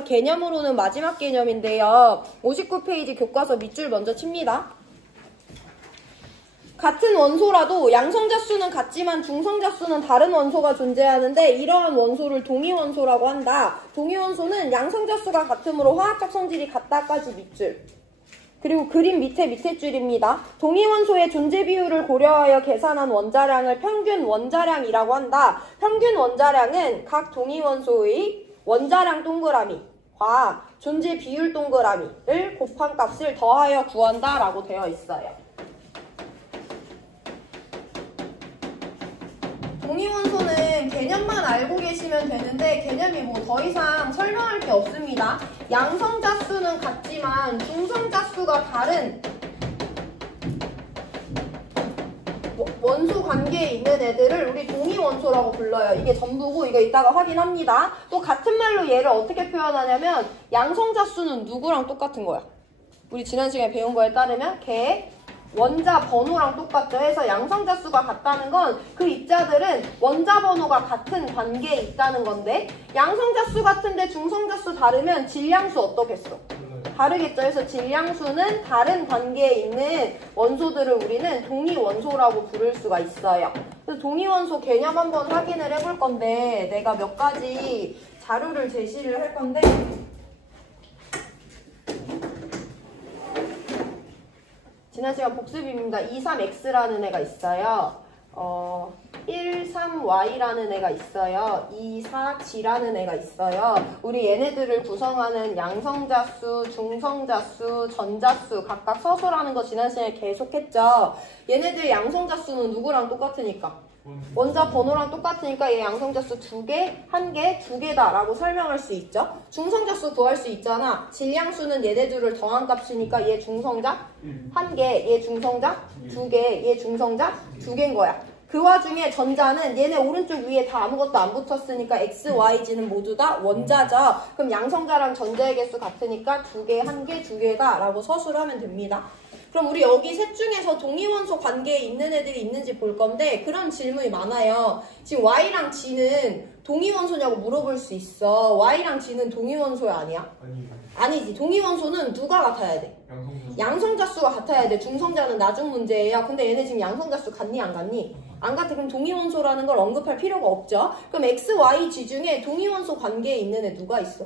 개념으로는 마지막 개념인데요. 59페이지 교과서 밑줄 먼저 칩니다. 같은 원소라도 양성자수는 같지만 중성자수는 다른 원소가 존재하는데 이러한 원소를 동위원소라고 한다. 동위원소는 양성자수가 같으므로 화학적 성질이 같다까지 밑줄. 그리고 그림 밑에 줄입니다. 동위원소의 존재 비율을 고려하여 계산한 원자량을 평균 원자량이라고 한다. 평균 원자량은 각 동위원소의 원자량 동그라미와 존재 비율 동그라미를 곱한 값을 더하여 구한다 라고 되어 있어요. 동위원소는 개념만 알고 계시면 되는데 개념이 뭐 더 이상 설명할 게 없습니다. 양성자수는 같지만 중성자수가 다른 원소 관계에 있는 애들을 우리 동위원소라고 불러요. 이게 전부고 이거 이따가 확인합니다. 또 같은 말로 얘를 어떻게 표현하냐면 양성자수는 누구랑 똑같은 거야? 우리 지난 시간에 배운 거에 따르면 걔 원자 번호랑 똑같죠. 해서 양성자수가 같다는 건 그 입자들은 원자 번호가 같은 관계에 있다는 건데 양성자수 같은데 중성자수 다르면 질량수 어떻겠어? 다르겠죠. 그래서 질량수는 다른 관계에 있는 원소들을 우리는 동위원소라고 부를 수가 있어요. 그래서 동위원소 개념 한번 확인을 해볼 건데 내가 몇 가지 자료를 제시를 할 건데 지난 시간 복습입니다. 23x라는 애가 있어요. 13y라는 애가 있어요. 24g라는 애가 있어요. 우리 얘네들을 구성하는 양성자수, 중성자수, 전자수 각각 서술하는 거 지난 시간에 계속 했죠. 얘네들 양성자수는 누구랑 똑같으니까? 원자 번호랑 똑같으니까 얘 양성자수 2개, 1개, 2개다 라고 설명할 수 있죠. 중성자수 구할 수 있잖아. 질량수는 얘네 둘을 더한 값이니까 얘 중성자 1개, 얘 중성자 2개, 얘 중성자 2개인 거야. 그 와중에 전자는 얘네 오른쪽 위에 다 아무것도 안 붙었으니까 x, y, g는 모두 다 원자죠. 그럼 양성자랑 전자의 개수 같으니까 2개, 1개, 2개다 라고 서술하면 됩니다. 그럼 우리 여기 셋 중에서 동위원소 관계에 있는 애들이 있는지 볼 건데 그런 질문이 많아요. 지금 Y랑 G는 동위원소냐고 물어볼 수 있어. Y랑 G는 동위원소야 아니야? 아니지. 동위원소는 누가 같아야 돼? 양성자수가 같아야 돼. 중성자는 나중 문제예요. 근데 얘네 지금 양성자수 같니 안 같니? 안 같아. 그럼 동위원소라는 걸 언급할 필요가 없죠. 그럼 X, Y, G 중에 동위원소 관계에 있는 애 누가 있어?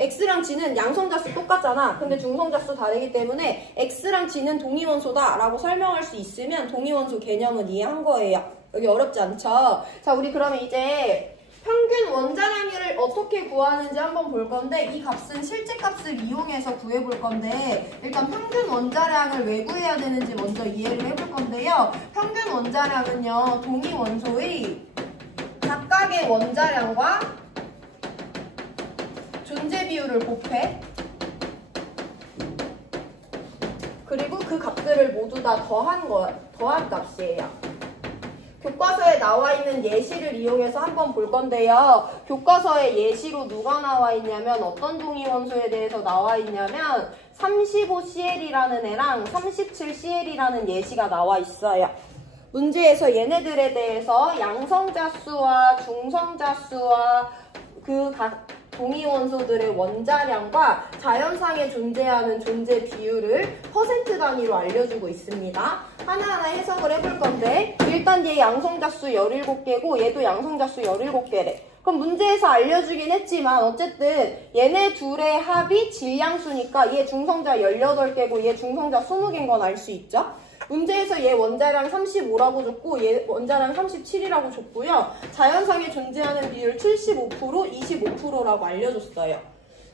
X랑 G는 양성자수 똑같잖아. 근데 중성자수 다르기 때문에 X랑 G는 동위원소다 라고 설명할 수 있으면 동위원소 개념은 이해한 거예요. 여기 어렵지 않죠? 자, 우리 그러면 이제 평균 원자량을 어떻게 구하는지 한번 볼 건데 이 값은 실제 값을 이용해서 구해볼 건데 일단 평균 원자량을 왜 구해야 되는지 먼저 이해를 해볼 건데요. 평균 원자량은요. 동위원소의 각각의 원자량과 존재 비율을 곱해. 그리고 그 값들을 모두 다 더한 값이에요. 교과서에 나와 있는 예시를 이용해서 한번 볼 건데요. 교과서에 예시로 누가 나와 있냐면 어떤 동위원소에 대해서 나와 있냐면 35Cl이라는 애랑 37Cl이라는 예시가 나와 있어요. 문제에서 얘네들에 대해서 양성자수와 중성자수와 그 각 동위원소들의 원자량과 자연상에 존재하는 존재 비율을 퍼센트 단위로 알려주고 있습니다. 하나하나 해석을 해볼 건데 일단 얘 양성자수 17개고 얘도 양성자수 17개래. 그럼 문제에서 알려주긴 했지만 어쨌든 얘네 둘의 합이 질량수니까 얘 중성자 18개고 얘 중성자 20개인 건 알 수 있죠? 문제에서 얘 원자량 35라고 줬고 얘 원자량 37이라고 줬고요. 자연상에 존재하는 비율 75%, 25%라고 알려줬어요.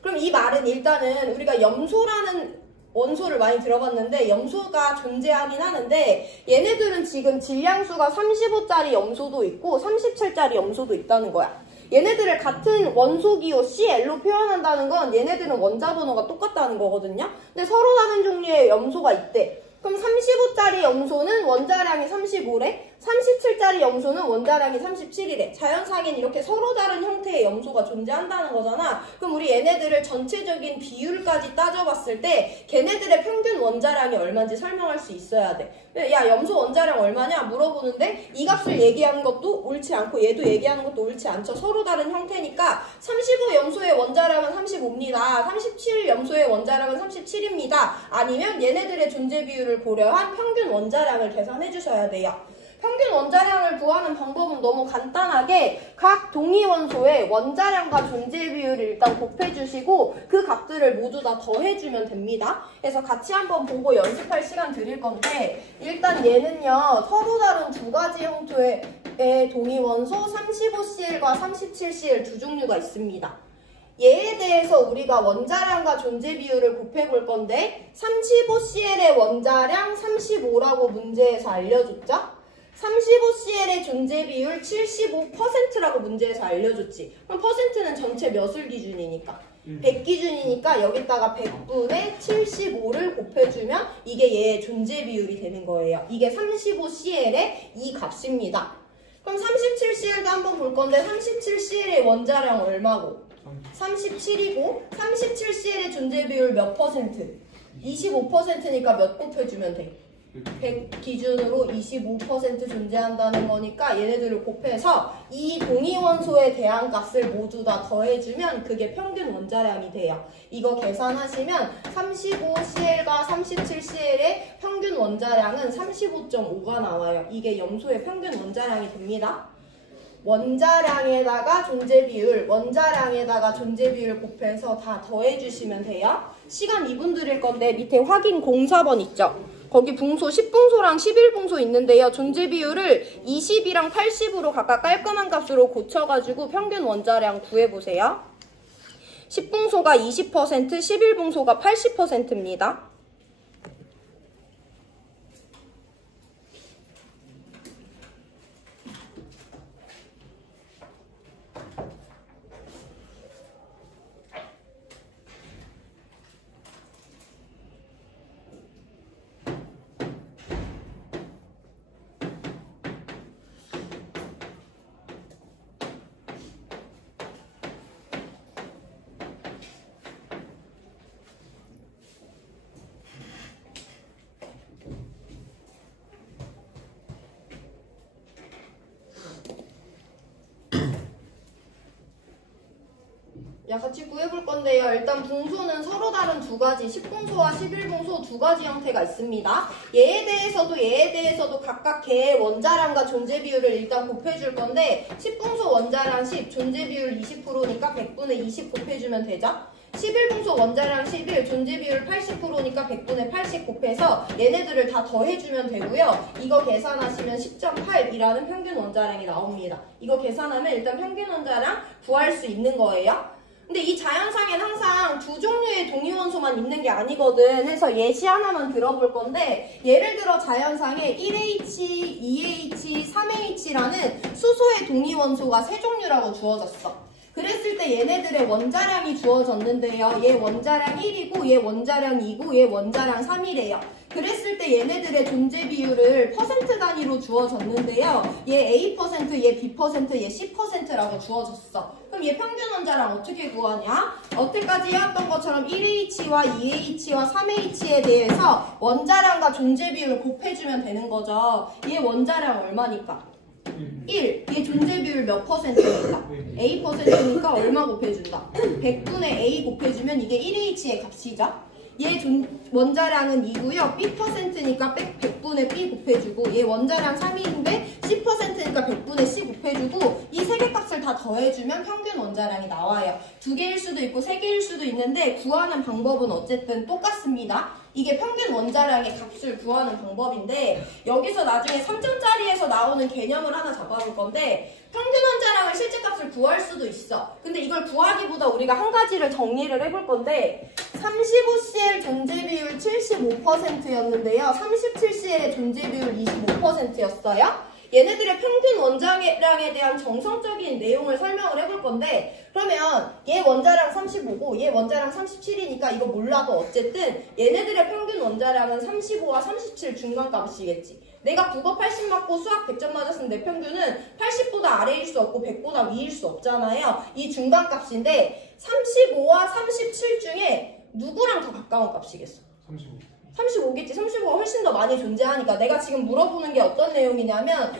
그럼 이 말은 일단은 우리가 염소라는 원소를 많이 들어봤는데 염소가 존재하긴 하는데 얘네들은 지금 질량수가 35짜리 염소도 있고 37짜리 염소도 있다는 거야. 얘네들을 같은 원소기호 Cl로 표현한다는 건 얘네들은 원자 번호가 똑같다는 거거든요. 근데 서로 다른 종류의 염소가 있대. 그럼 35짜리 염소는 원자량이 35래? 37짜리 염소는 원자량이 37이래. 자연상엔 이렇게 서로 다른 형태의 염소가 존재한다는 거잖아. 그럼 우리 얘네들을 전체적인 비율까지 따져봤을 때 걔네들의 평균 원자량이 얼마인지 설명할 수 있어야 돼. 야, 염소 원자량 얼마냐 물어보는데 이 값을 얘기하는 것도 옳지 않고 얘도 얘기하는 것도 옳지 않죠. 서로 다른 형태니까 35 염소의 원자량은 35입니다. 37 염소의 원자량은 37입니다. 아니면 얘네들의 존재 비율을 고려한 평균 원자량을 계산해 주셔야 돼요. 평균 원자량을 구하는 방법은 너무 간단하게 각 동위원소의 원자량과 존재 비율을 일단 곱해주시고 그 값들을 모두 다 더해주면 됩니다. 그래서 같이 한번 보고 연습할 시간 드릴 건데 일단 얘는요 서로 다른 두 가지 형태의 동위원소 35Cl과 37Cl 두 종류가 있습니다. 얘에 대해서 우리가 원자량과 존재 비율을 곱해볼 건데 35Cl의 원자량 35라고 문제에서 알려줬죠? 35Cl의 존재 비율 75%라고 문제에서 알려줬지. 그럼 퍼센트는 전체 몇을 기준이니까? 100 기준이니까 여기다가 100분의 75를 곱해주면 이게 얘의 존재 비율이 되는 거예요. 이게 35Cl의 이 값입니다. 그럼 37Cl도 한번 볼 건데 37Cl의 원자량 얼마고? 37이고 37Cl의 존재 비율 몇 퍼센트? 25%니까 몇 곱해주면 돼? 100 기준으로 25% 존재한다는 거니까 얘네들을 곱해서 이 동위원소에 대한 값을 모두 다 더해주면 그게 평균 원자량이 돼요. 이거 계산하시면 35Cl과 37Cl의 평균 원자량은 35.5가 나와요. 이게 염소의 평균 원자량이 됩니다. 원자량에다가 존재 비율, 원자량에다가 존재 비율 곱해서 다 더해주시면 돼요. 시간 2분 드릴 건데 밑에 확인 04번 있죠? 거기 붕소 10붕소랑 11붕소 있는데요. 존재 비율을 20이랑 80으로 각각 깔끔한 값으로 고쳐가지고 평균 원자량 구해보세요. 10붕소가 20%, 11붕소가 80%입니다. 야, 같이 구해볼 건데요. 일단 붕소는 서로 다른 두 가지, 10붕소와 11붕소 두 가지 형태가 있습니다. 얘에 대해서도 각각 개의 원자량과 존재 비율을 일단 곱해줄 건데 10붕소 원자량 10, 존재 비율 20%니까 100분의 20 곱해주면 되죠? 11붕소 원자량 11, 존재 비율 80%니까 100분의 80 곱해서 얘네들을 다 더해주면 되고요. 이거 계산하시면 10.8이라는 평균 원자량이 나옵니다. 이거 계산하면 일단 평균 원자량 구할 수 있는 거예요. 근데 이 자연상엔 항상 두 종류의 동위원소만 있는 게 아니거든. 해서 예시 하나만 들어볼 건데 예를 들어 자연상에 1H, 2H, 3H라는 수소의 동위원소가 세 종류라고 주어졌어. 그랬을 때 얘네들의 원자량이 주어졌는데요. 얘 원자량 1이고 얘 원자량 2고 얘 원자량 3이래요. 그랬을 때 얘네들의 존재 비율을 퍼센트 단위로 주어졌는데요. 얘 A%, 얘 B%, 얘 C%라고 주어졌어. 그럼 얘 평균 원자량 어떻게 구하냐? 여태까지 해왔던 것처럼 1H와 2H와 3H에 대해서 원자량과 존재 비율을 곱해주면 되는 거죠. 얘 원자량 얼마니까? 1. 얘 존재 비율 몇 퍼센트니까? A%니까 얼마 곱해준다? 100분의 A 곱해주면 이게 1H의 값이죠? 얘 원자량은 2고요. B%니까 100분의 B 곱해주고 얘 원자량 3인데 C%니까 100분의 C 곱해주고 이 세 개 값을 다 더해주면 평균 원자량이 나와요. 두 개일 수도 있고 세 개일 수도 있는데 구하는 방법은 어쨌든 똑같습니다. 이게 평균 원자량의 값을 구하는 방법인데 여기서 나중에 3점짜리에서 나오는 개념을 하나 잡아볼 건데 평균 원자량을 실제 값을 구할 수도 있어. 근데 이걸 구하기보다 우리가 한 가지를 정리를 해볼 건데 35Cl 존재 비율 75%였는데요. 37Cl의 존재 비율 25%였어요. 얘네들의 평균 원자량에 대한 정성적인 내용을 설명을 해볼 건데 그러면 얘 원자량 35고 얘 원자량 37이니까 이거 몰라도 어쨌든 얘네들의 평균 원자량은 35와 37 중간값이겠지. 내가 국어 80 맞고 수학 100점 맞았으면 내 평균은 80보다 아래일 수 없고 100보다 위일 수 없잖아요. 이 중간값인데 35와 37 중에 누구랑 더 가까운 값이겠어? 35겠지. 35가 훨씬 더 많이 존재하니까. 내가 지금 물어보는 게 어떤 내용이냐면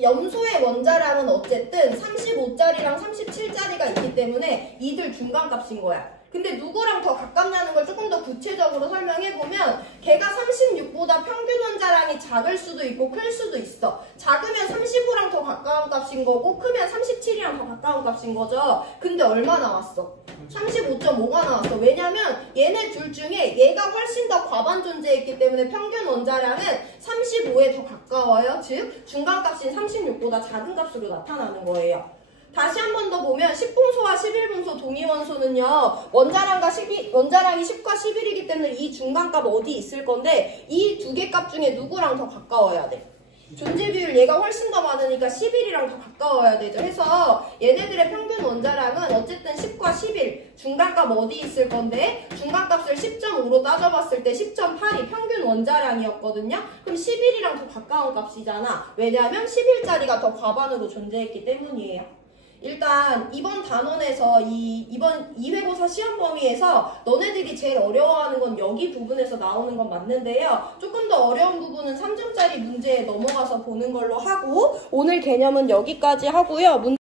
염소의 원자량은 어쨌든 35짜리랑 37짜리가 있기 때문에 이들 중간값인 거야. 근데 누구랑 더 가깝냐는 걸 조금 더 구체적으로 설명해보면 걔가 36보다 평균 원자량이 작을 수도 있고 클 수도 있어. 작으면 35랑 더 가까운 값인 거고 크면 37이랑 더 가까운 값인 거죠. 근데 얼마 나왔어? 35.5가 나왔어. 왜냐면 얘네 둘 중에 얘가 훨씬 더 과반 존재했기 때문에 평균 원자량은 35에 더 가까워요. 즉 중간값인 36보다 작은 값으로 나타나는 거예요. 다시 한 번 더 보면 10분소와 11분소 동위원소는요. 원자량이 10과 11이기 때문에 이 중간값 어디 있을 건데 이 두 개 값 중에 누구랑 더 가까워야 돼? 존재 비율 얘가 훨씬 더 많으니까 11이랑 더 가까워야 되죠. 해서 얘네들의 평균 원자량은 어쨌든 10과 11 중간값 어디 있을 건데 중간값을 10.5로 따져봤을 때 10.8이 평균 원자량이었거든요. 그럼 11이랑 더 가까운 값이잖아. 왜냐하면 11짜리가 더 과반으로 존재했기 때문이에요. 일단 이번 단원에서 이번 2회고사 시험 범위에서 너네들이 제일 어려워하는 건 여기 부분에서 나오는 건 맞는데요. 조금 더 어려운 부분은 3점짜리 문제에 넘어가서 보는 걸로 하고 오늘 개념은 여기까지 하고요.